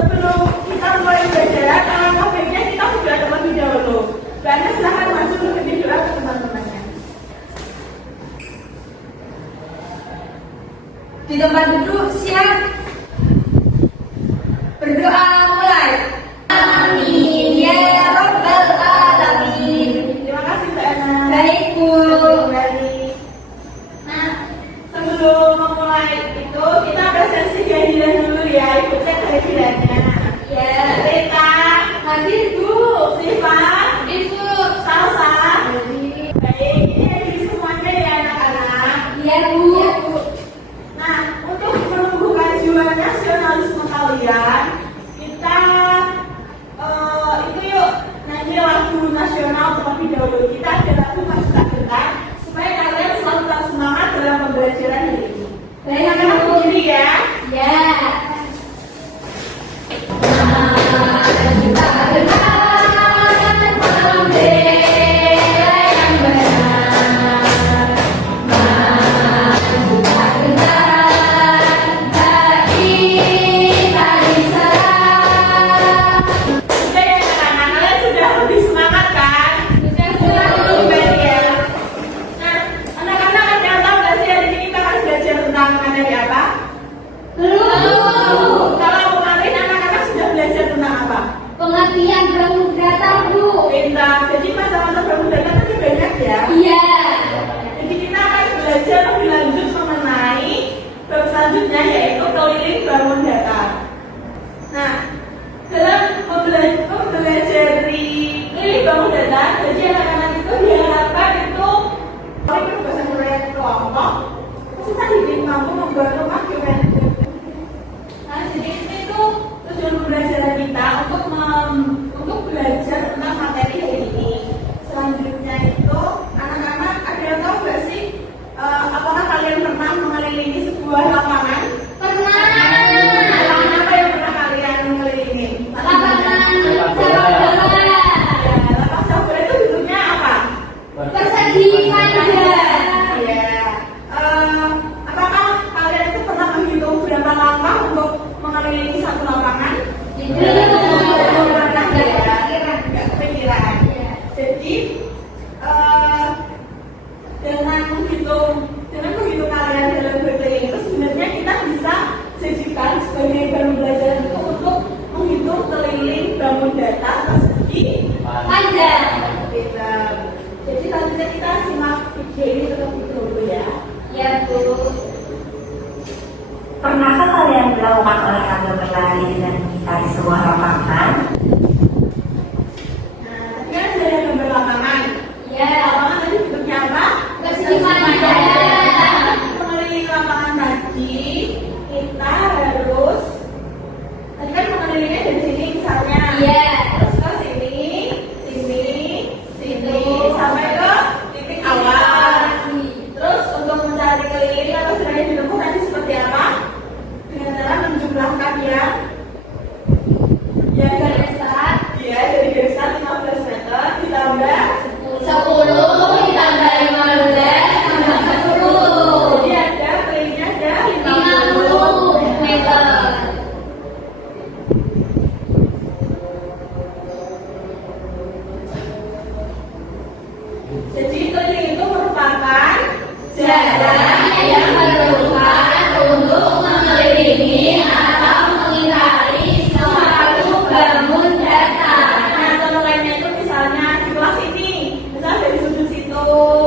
sebelum kita mulai belajar, alangkah baiknya kita sudah terlebih dahulu. Karena silahkan maju lebih doa ke teman-temannya. Di tempat duduk siap. Berdoa mulai. Amin ya rabbal alamin. Terima kasih Mbak Ana. Baik Bu. Kembali. Nah, sebelum memulai itu kita presentasi kehadiran dulu ya. Ibu cek kehadirannya. Ya. Rita, hadir Bu. Siva, Ibu. Salsa. Baik, ini hadir semuanya ya anak-anak. Ya Bu. Nah, untuk menumbuhkan jiwa nasionalisme kalian, kita itu yuk nyanyi lagu nasional terlebih dahulu. Kita ada lagu Pasukan Gentar supaya kalian selalu tetap semangat dalam pembelajaran hari ini. Baik, anak-anak berdiri ya. Ya. Sudah ya anak-anak, kalian sudah lebih semangat kan? Sudah baik ya. Nah, anak-anak ada yang tahu nggak sih hari ini kita akan belajar tentang materi apa? Kalau kemarin anak-anak sudah belajar tentang apa? Pengertian Bramudata Bu. Pintar. Jadi masa-masa Bramudata tadi banyak ya. Iya. Jadi kita akan belajar lebih lanjut mengenai bab selanjutnya yaitu keliling bangun datar. Nah, dalam mempelajari keliling bangun datar, jadi anak-anak itu diharapkan itu bahasa Korea kelompok kita dibikin mampu membuat rumah geometri. Nah, jadi itu tujuan pembelajaran kita untuk belajar tentang materi hari ini. Selanjutnya itu anak-anak ada yang tahu nggak sih apakah kalian pernah mengelilingi sebuah lapangan? Pernah. Lapangan apa yang pernah kalian mengelilingi? Lapangan sepak bola. Ya, lapangan sepak bola itu bentuknya apa? Persegi panjang. Ya. Apakah kalian itu pernah menghitung berapa langkah untuk mengelilingi satu lapangan? Nggak kepikiran. Jadi dengan menghitung kalian dalam berkeliling itu sebenarnya kita bisa jadikan sebagai bahan belajar itu untuk menghitung keliling bangun datar persegi Panjang. Pintar. Jadi selanjutnya kita simak video ini terlebih dahulu ya. Ya Bu. Pernahkah kalian melakukan olahraga berlari dengan mengitari sebuah lapangan? Nah, tadi kan sudah ada gambar lapangan. Ya. Lapangan tadi bentuknya apa? Persegi panjang. Mengelilingi lapangan tadi kita harus tadi kan mengelilingnya dari sini misalnya. Iya. Terus ke sini sampai ke titik awal. Terus untuk mencari keliling atau jalan ditempuh tadi seperti apa? Dengan cara menjumlahkan ya dari garis start 15 meter ditambah 10 ditambah 15 tambah 10. jadi ada kelilingnya ada 50 meter. Jadi keliling itu merupakan Jalan yang diperlukan untuk mengelilingi atau mengitari suatu bangun datar. Nah, contoh lainnya itu misalnya di kelas ini, misalnya dari sudut situ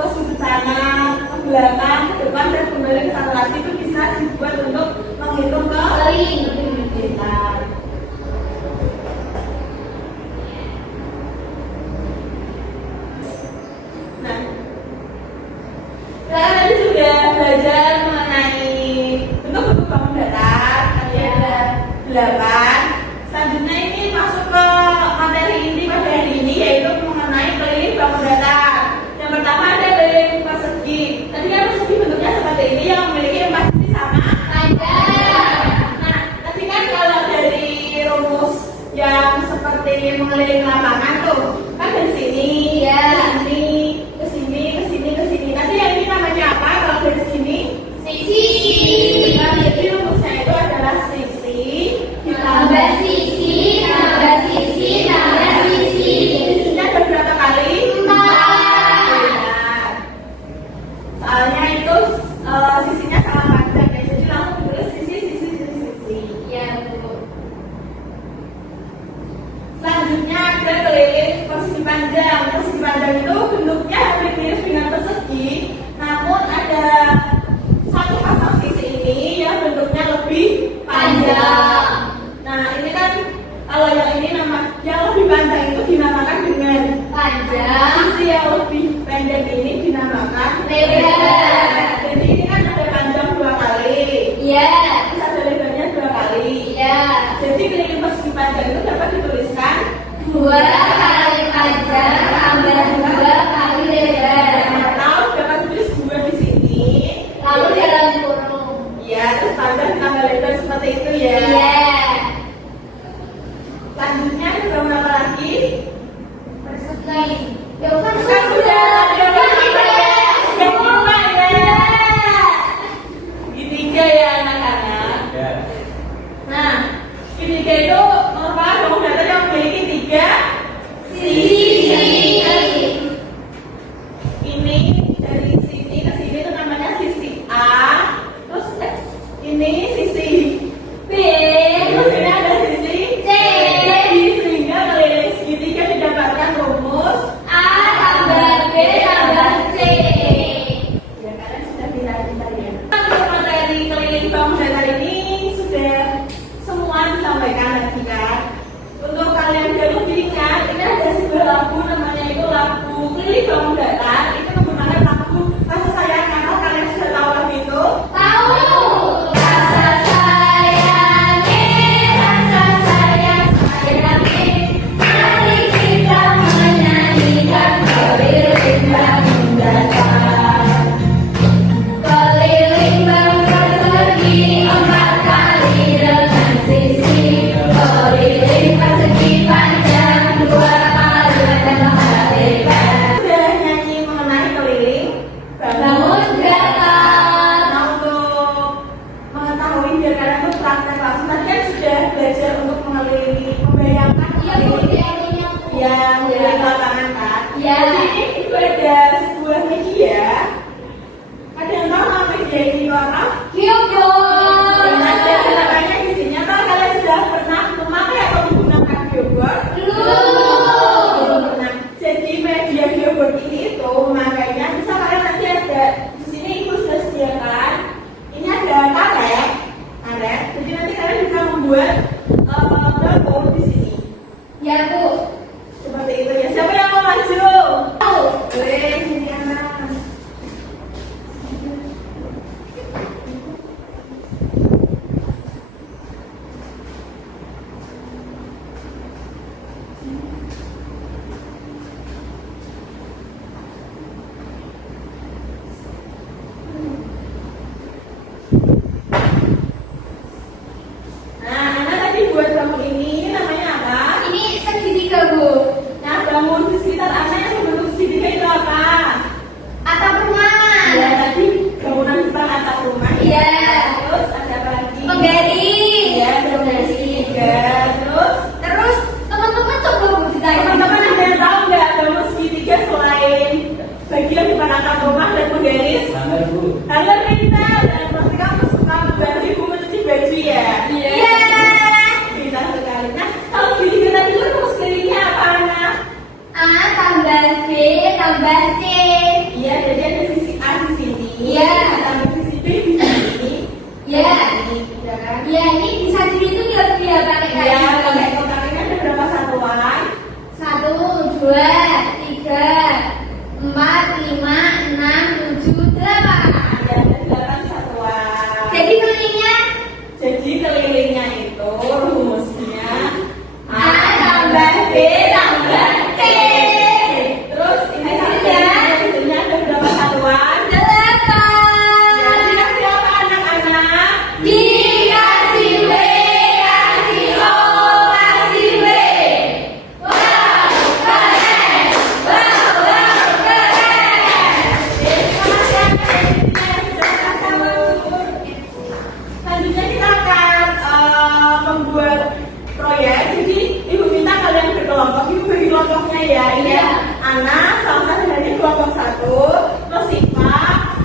ke sudut sana, ke belakang, ke depan, dan kembali ke sana lagi itu bisa dibuat untuk menghitung keliling datar. Nah, kita tadi sudah belajar mengenai bentuk-bentuk bangun datar, tadi ada 8. Selanjutnya ini masuk ke materi inti pada hari ini yaitu mengenai keliling bangun datar. Yang pertama ada keliling persegi. Tadi kan persegi bentuknya seperti ini yang memiliki 4 sisi sama Panjang. Nah, tadi kan kalau dari rumus yang seperti mengelilingi lapangan tuh kan dari sini, Ya. ke sini. Nanti yang ini namanya apa? Kalau dari sini, Sisi. nah, jadi rumusnya itu adalah sisi Tambah sisi. panjang itu bentuknya hampir mirip dengan persegi, namun ada satu pasang sisi ini yang bentuknya lebih panjang. Nah, ini kan kalau yang ini yang lebih panjang itu dinamakan dengan Panjang. sisi yang lebih pendek ini dinamakan Lebar. Jadi ini kan ada panjang 2 kali, Iya. terus ada lebarnya 2 kali. Iya. Jadi keliling persegi panjang itu dapat dituliskan 2 kali panjang tambah 2 kali lebar. atau dapat tulis 2 di sini. Lalu dalam kurung. Ya, terus panjang tambah lebar seperti itu ya. Iya. Selanjutnya ada berapa lagi? Persegi. Ya kan Kan sudah ada berapa ya? Yang lima ya. Segitiga ya anak-anak. Nah, segitiga itu merupakan bangun datar yang memiliki 3 sisi. Ini dari sini ke sini itu namanya sisi A. Terus ini sisi B. Terus ini ada sisi C. Sehingga keliling segitiga didapatkan rumus. A tambah B tambah C. Ya, kalian sudah pintar-pintar ya. Untuk materi keliling bangun datar ini sudah semua disampaikan tadi kan. Untuk kalian yang lebih ingat, ini ada sebuah lagu namanya itu lagu keliling bangun datar. Itu menggunakan lagu Rasa Sayang. Kalau kalian sudah tahu lagu itu, Tahu. Rasa sayangi, rasa sayang sayangi. Mari kita menyanyikan keliling bangun datar. Keliling bangun persegi 4 kali dengan sisi. Keliling persegi panjang 2 kali tambah lebar. sudah nyanyi mengenai keliling Bangun datar. Nah, untuk mengetahui biar kalian tuh praktek langsung, tadi kan sudah belajar untuk mengelilingi, membayangkan Iya, Bu, diartinya, Bu. ya mengelilingi lapangan kan. Iya. Jadi itu ada sebuah media. Ada yang tahu nama media ini orang? Hyoko. Nah, jadi namanya di sini. Apa kalian sudah pernah memakai atau menggunakan billboard? Belum. Nah, jadi media billboard ini itu memakainya, bisa kalian nanti ada di sini ibu sudah sediakan. Ini ada karet. Jadi nanti kalian bisa membuat billboard di sini. Ya, Bu. Seperti itu ya. Siapa yang mau maju? Tahu. Boleh, sini anak. Nah, anak tadi buat bangun ini namanya apa? Ini segitiga, Bu. Nah, bangun di sekitar anak yang berbentuk segitiga itu apa? Atap rumah. Ya, tadi bangunan sebelah atas rumah. Iya. Terus ada apa lagi? Penggaris. Ya, bangunan segitiga. Terus Terus teman-teman coba Bu ditanya. teman-teman ada yang tahu nggak bangun segitiga selain bagian depan atap rumah dan penggaris? Kalian pintar dan pasti kamu suka membantu ibu mencuci baju ya? Iya. Pintar sekali. Nah, kalau segitiga tadi itu rumus kelilingnya apa anak? A tambah B tambah C. Iya, jadi ada sisi A di sini. Iya. Tambah sisi B di sini. Iya. Ini, ya kan? Ya, ini bisa diri itu dia pakai kayak Ya, gini. pakai kotak ini ada berapa satuan? 1, 2, 3, 4, 5, 6, 7, 8. Ya, ada 8 satuan. Jadi kelilingnya Jadi kelilingnya itu rumusnya A tambah B tambah C. Terus ini Hasilnya? hasilnya ada berapa satuan? 8. Ya, dikasih apa anak-anak? Dikasih W, kasih O, kasih W. Wow, keren. Wow, keren. Selanjutnya kita akan membuat proyek. Jadi ibu minta kalian berkelompok. Ibu bagi kelompoknya ya. Ini Iya. Ana, Salsa dari kelompok 1, terus Siva,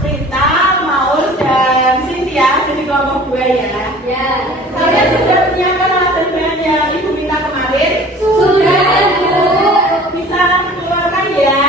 Rita, Maul, dan Cynthia jadi kelompok 2 ya. Ya. Kalian sudah menyiapkan alat dan bahan yang ibu minta kemarin? Sudah, Bu. Bisa keluarkan ya.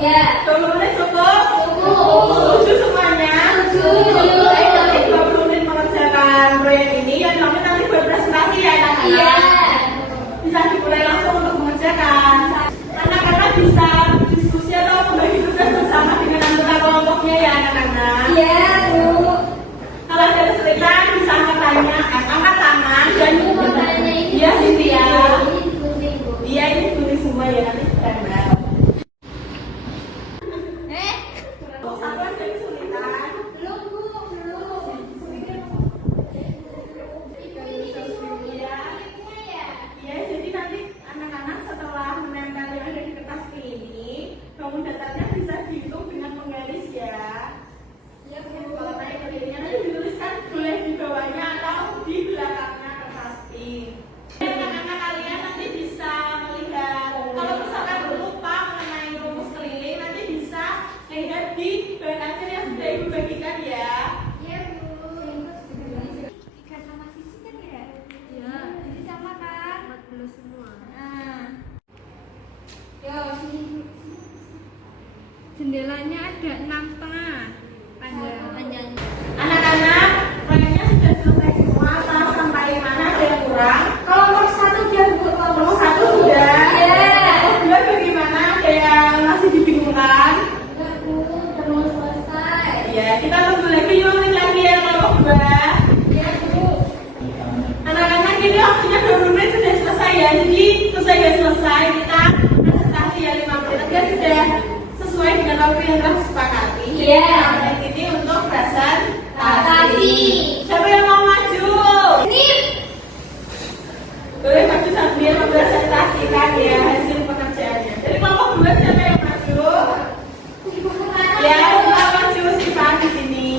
Ya. 20 menit cukup? Cukup. Setuju semuanya? Setuju. Oke, nanti 20 menit mengerjakan proyek ini, yang dilakukan nanti buat presentasi ya anak-anak. Iya. Bisa dimulai langsung untuk mengerjakan. Anak-anak bisa diskusi atau membagi tugas bersama dengan anggota kelompoknya ya anak-anak. Iya, Bu. Kalau ada kesulitan bisa angkat tangan dan Ibu mau tanya ini. iya Cynthia. Ini digunting, Bu. Iya ini tulis semua ya nanti ditempel. Satu ada kesulitan. Belum, Bu. Belum. Ibu ini disuruh Iya. kulitnya ya? Iya, jadi nanti anak-anak setelah menempel yang ada di kertas ini, bangun datarnya bisa dihitung dengan penggaris ya. Iya, Bu. Kalau naik berdirinya nanti dituliskan boleh di bawahnya atau di belakangnya kertas ini. Anak-anak kalian nanti bisa melihat, kalau misalkan lupa mengenai rumus keliling, nanti bisa lihat di bahan akhir yang sudah ibu bagikan ya. Iya, Bu. Tiga sama sisi kan ya? Iya. Jadi sama kan? 14 semua. Nah. Yo, sini. Jendelanya ada 6,5 panjang. Anak-anak, proyeknya sudah selesai semua, tahu sampai mana ada yang kurang? Kalau nomor 1 dia nomor 1 sudah. Iya. Nomor 2 bagaimana? Ada yang masih dibingungkan? Enggak, Bu. Udah mau selesai. Ya, kita tunggu lagi, yuk menit lagi ya nomor 2. Iya, Bu. Anak-anak ini waktunya 20 menit sudah selesai ya. Jadi selesai ya selesai kita presentasi ya 5 menit aja sudah sesuai dengan waktu yang telah disepakati. Iya. 5 menit ini untuk presentasi. Kasih. Siapa yang mau maju? Ini. Boleh maju sambil mempresentasikan ya hasil pekerjaannya. Jadi kelompok 2 siapa yang maju? Ibu kemana? Ya, kita maju Siva di sini.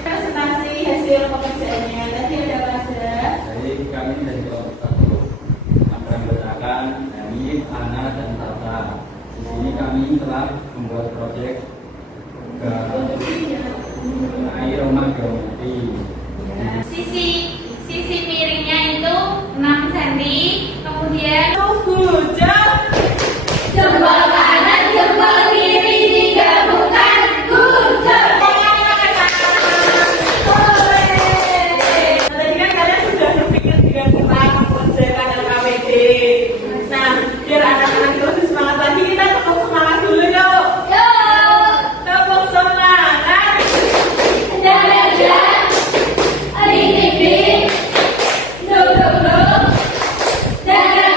Presentasi hasil pekerjaannya. Tadi ada pada. Jadi kami dari kelompok 1 akan membacakan Hanif, Ana, dan Tata. Di sini kami telah membuat proyek mengenai rumah geometri. Sisi miringnya itu 6 cm, kemudian Hujat. jempol kanan, jempol kiri digabungkan hujat. Tadi kan kalian sudah berpikir dengan tentang mengerjakan LKPD. Nah, biar anak-anak itu lebih semangat lagi, kita tepuk semangat dulu yuk. Yo, Tepuk semangat. dadah, ring-ring, duduk-duduk, dadah,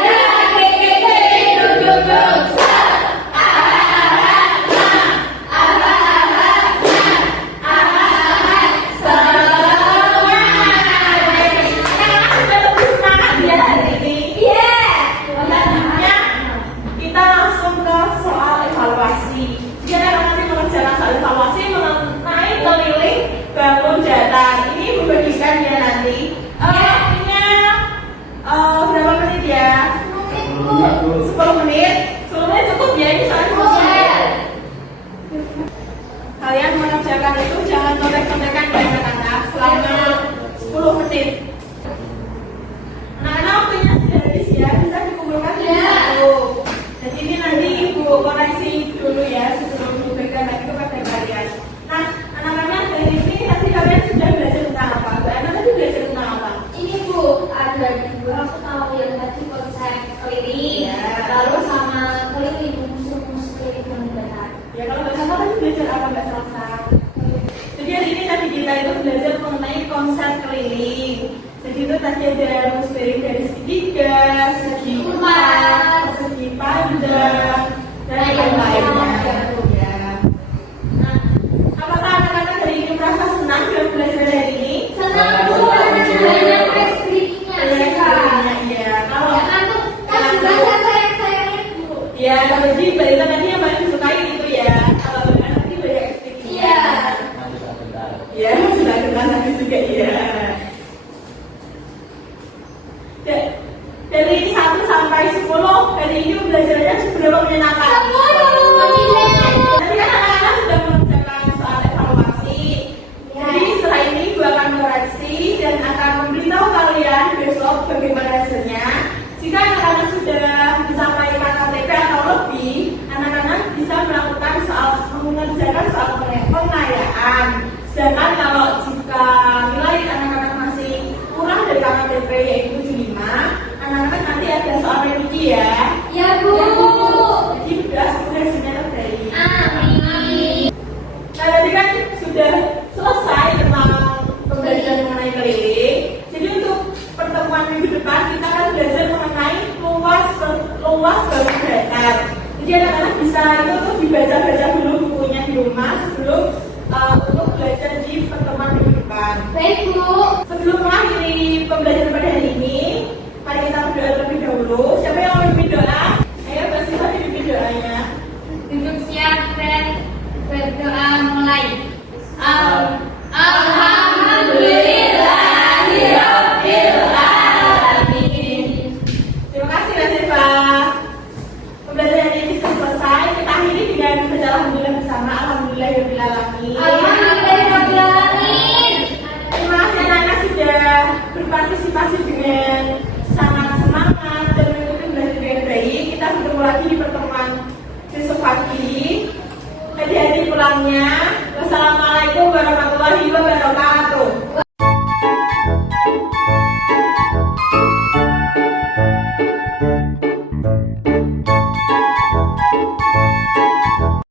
keke, duduk-duduk, Sudah lebih semangat ya hari ini. iya. Selanjutnya kita langsung ke soal evaluasi. Jadi nanti mengerjakan soal evaluasi mengenai keliling bangun datar. Ini membagikan ya nanti. Waktunya berapa menit ya? 10 menit. 10 menit cukup ya ini soal evaluasi. Kalian mengerjakan itu jangan contek-contekan ya anak-anak selama 10 menit. Anak-anak waktunya sudah habis ya, bisa dikumpulkan di Ya. satu. Jadi ini nanti ibu koreksi dulu ya sebelum diberikan lagi kepada kalian. Nah, anak-anak dari ini nanti kalian sudah belajar tentang apa? Mbak Ana tadi belajar tentang apa? Ini Bu, ada dua aku tahu yang tadi konsep keliling, Iya. lalu sama keliling rumus keliling bangun datar. Ya kalau Mbak Salsa tadi belajar apa Mbak Salsa? Jadi hari ini tadi kita itu belajar mengenai konsep keliling. Jadi itu tadi ada rumus keliling dari segi 3, segi 4, segi panjang, dan lain-lainnya. Ya. Nah, apakah anak-anak hari ini merasa senang dengan belajar hari ini? Senang Bu, banyak ekspresinya. Iya. Kalau Jangan tuh, kan juga sayang-sayangnya Bu. ya jadi balita tadi yang paling disukai itu ya. Kalau Mbak tadi banyak ekspresinya. Iya. Nanti tak bentar. Ya, sudah kenal tadi juga ya. Dari mengerjakan soal pengayaan. Sedangkan kalau jika nilai anak-anak masih kurang dari KKTP yaitu 75, anak-anak nanti ada soal remedi ya. Ya Bu. Jadi sudah hasilnya terbaik. Amin. Nah tadi kan sudah selesai tentang pembelajaran mengenai keliling. Jadi untuk pertemuan minggu depan kita akan belajar mengenai luas baru datar. Jadi anak-anak bisa itu tuh dibaca-baca dulu bukunya di rumah sebelum untuk belajar di pertemuan minggu depan. Baik Bu. Sebelum mengakhiri pembelajaran pada hari ini, mari kita berdoa terlebih dahulu. Siapa yang mau pimpin doa? Ayo bersih pimpin doanya. Duduk siap dan berdoa mulai. Alhamdulillahirobbilalamin. Terima kasih Nasifa. Pembelajaran ini sudah selesai. Kita akhiri dengan baca alhamdulillah bersama. Alhamdulillahirobbilalamin. Alhamdulillahirobbilalamin. Terima kasih anak-anak sudah berpartisipasi dengan sangat semangat dan mengikuti belajar dengan baik. Kita bertemu lagi di pertemuan besok pagi. Hati-hati pulangnya. Wassalamualaikum.